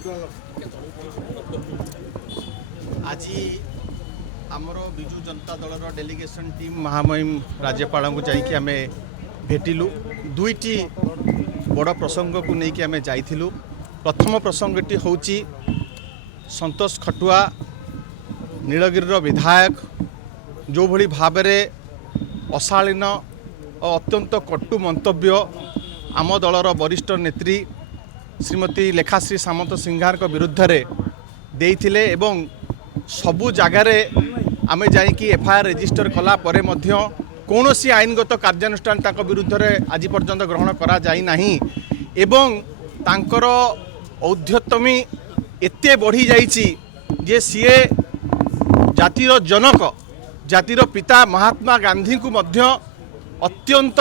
आज आमर Biju Janata Dal delegation team महामहिम राज्यपाल को जाकि आम भेटिलु दुईटी बड़ प्रसंग को लेकिन आम जाइलु। प्रथम प्रसंगटी हूँ संतोष खटुआ नीलगिरी विधायक जो भली भाव में अशालीन और अत्यंत कटु मंतव्य आम दलर वरिष्ठ नेत्री श्रीमती लेखाश्री सामंत सिंघार विरुद्ध देइथिले एवं सबु जगार आमे जाइकी एफआईआर रेजिस्टर कला परे मध्य कौनसी आईनगत कार्यानुष्ठान तांको विरुद्ध आज पर्यंत ग्रहण करा जाई नाही एवं तांकर औद्धत्यमी एते बढ़ी जाइछि जे सीए जातिर जनक जातिर पिता महात्मा गांधी को मध्य अत्यंत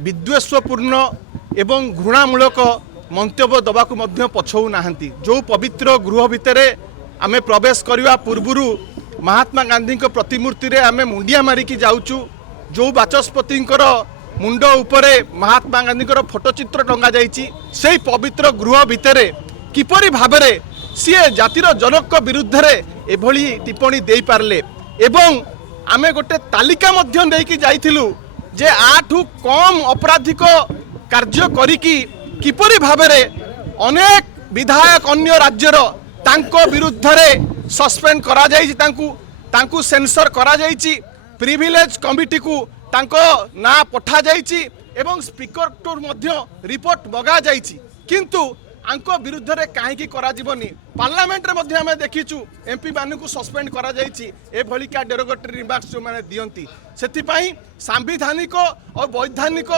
विद्वेषपूर्ण एवं घृणामूलक मंतव्य दबाकू मध्य पछौ नाहंती। जो पवित्र गृह भितर आमे प्रवेश करने पूर्व महात्मा गांधी प्रतिमूर्ति रे आमे मुंडिया मारिकी जाऊचु। जो बाचस्पति मुंड उपरे महात्मा गांधी फोटोचित्र टंगा जाइछि से पवित्र गृह भितर किपरि भाबरे सी जातिर जनक विरुद्ध एभली टिप्पणी दे पारले एवं आमे गोटे तालिका मध्य देकी जाइथिलु जे आठू कम आपराधिक कार्य करिकी किपरि भाबरे अनेक विधायक अन्य राज्यर तांको विरुद्ध सस्पेंड करा जाइछि तांकू सेंसर करा जाइछि प्रिविलेज कमिटी को तांको ना पठा जाइछि एवं स्पीकर टू मध्य रिपोर्ट मगा जाइछि किंतु आंको विरुद्ध रे काहेकि करा जीवनी पार्लियामेंट रे मध्य हमें देखिछु एमपी मानु को सस्पेंड करा जाइछि ए भलिका डेरोगेटरी रिमार्क्स जो माने दियंती सेथिपाई सांविधानिक और वैधानिक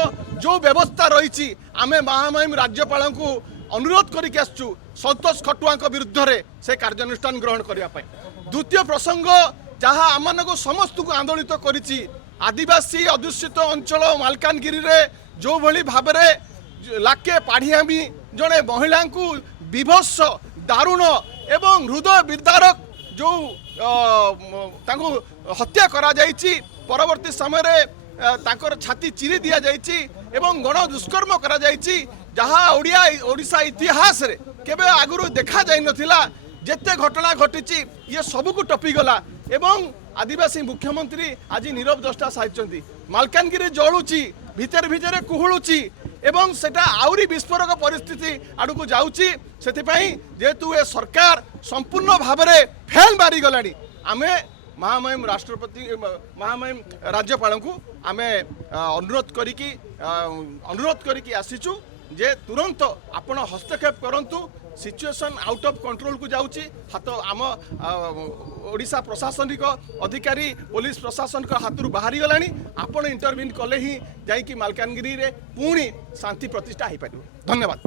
जो व्यवस्था रही आमे महामहिम राज्यपाल को अनुरोध करिक आसछु संतोष खटुआ विरुद्ध रे से कार्यानुष्ठान ग्रहण करिया पाई। द्वितीय प्रसंग जहाँ आम को समस्त को आंदोलित करिछि आदिवासी अध्युषित अंचल मालकानगिरी रे जो भली भाव में लाके पाढ़ियामी जड़े महिला को विभत्स दारुण एवं हृदय विदारक जो हत्या करा जाइछि परवर्ती समय रे तांकर छाती चिरी दिया जाइछि एवं गण दुष्कर्म करा जाइछि जहाँ ओडिशा इतिहास रे केबे आगुरु देखा जाई नथिला जेते घटना घटिछि ये सबको टपी गला एवं आदिवासी मुख्यमंत्री आज नीरव दृष्टा साहित्यंती मालकानगिरी जलुची भितर भितर कुहुलुची एवं सेटा आउरी विस्फोरक परिस्थिति आड़क जाऊँगी से जेहेतु ए सरकार संपूर्ण भाव में फेल मारी गलानी आमे महामहिम राष्ट्रपति महामहिम राज्यपाल को आमे अनुरोध करिकी आसीचु जे तुरंत आपण हस्तक्षेप करंतु सिचुएशन आउट ऑफ कंट्रोल को जाऊँगी हाथ आम ओडिशा प्रशासनिक अधिकारी पुलिस प्रशासन हाथ बाहरी गलानी आपण इंटरव्यू कले ही जाइकी मालकानगिरी रे पुणी शांति प्रतिष्ठा हो पार। धन्यवाद।